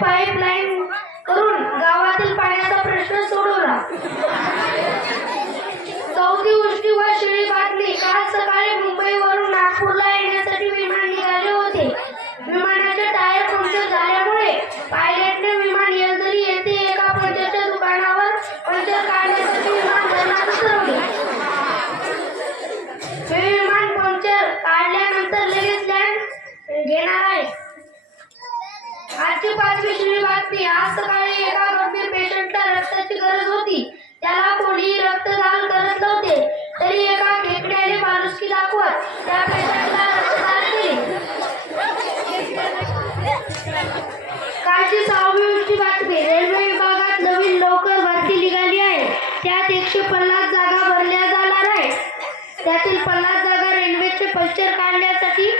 Pipeline करून गावातील पाण्याचा प्रश्न सोडवला. चौथी गोष्टी व शिळी बातमी. काल सकाळी मुंबईवरून नागपूरला येण्यासाठी विमान निघाले होते. विमानाचे टायर पंक्चर झाल्यामुळे पायलटने विमान येलदरी येथे एका पंक्चरच्या दुकानावर पंक्चर काढण्यासाठी विमान धरण्यास ठरवले. हे विमान पंक्चर काढल्यानंतर लगेच लँड घेणार आहे. आजची पाचवी शिळी बातमी. आज सकाळी एका गंभीर पेशंटला रक्ताची गरज होती. त्याला कोणीही रक्तदान करत नव्हते, तरी एका खेकड्याने माणुसकी दाखवत त्या पेशंटला रक्तदान केले. कालची सहावी गोष्टी बातमी. रेल्वे विभागात नवीन नोकर भरती निघाली आहे. त्यात 150 जागा भरल्या जाणार आहेत. त्यातील 50 जागा रेल्वेचे पंक्चर काढण्यासाठी,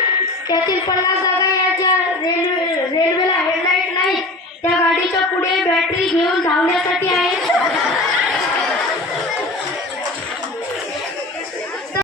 त्यातील 50 जागा या ज्या रेल्वेला हेडलाईट नाही त्या गाडीच्या पुढे बॅटरी घेऊन धावण्यासाठी